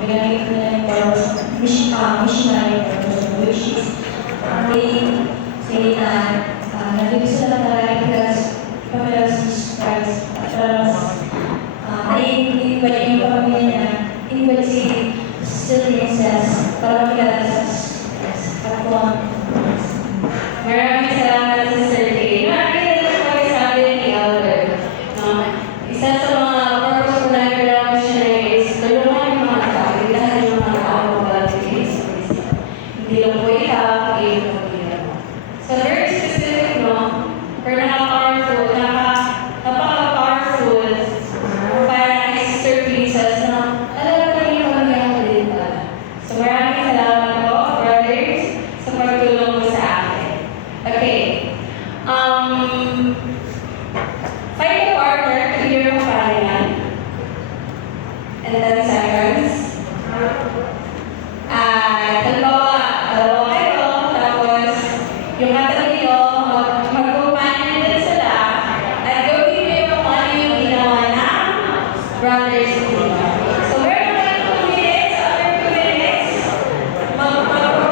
ginamit nila yung purpose, missionary purpose, which is they say na nandito sila talaga because Jesus Christ, nai-invite yung pamilya niya, invite si Philipppians para makilala sa katuwang. Maraming salamat sa Selfie. Nakakita ko kayo sabi ni Elder. Isa sa mga purpose ko na yung missionary is tulungan yung mga tao, ilahan yung mga tao about Jesus Christ. Hindi lang po ikaw, hindi lang po ikaw. So very specific, no? Pero napaka-powerful, napaka-powerful para kay Sister Princess na alam ko yung pamilya ko din pala. So maraming salamat po, brothers, sa pagtulong mo sa akin. Okay. Find a partner to your palingan. And 10 seconds. Dalawa kayo, tapos yung katabi nyo, mag-companion din sila, at gawin nyo yung ano yung ginawa na brothers dito.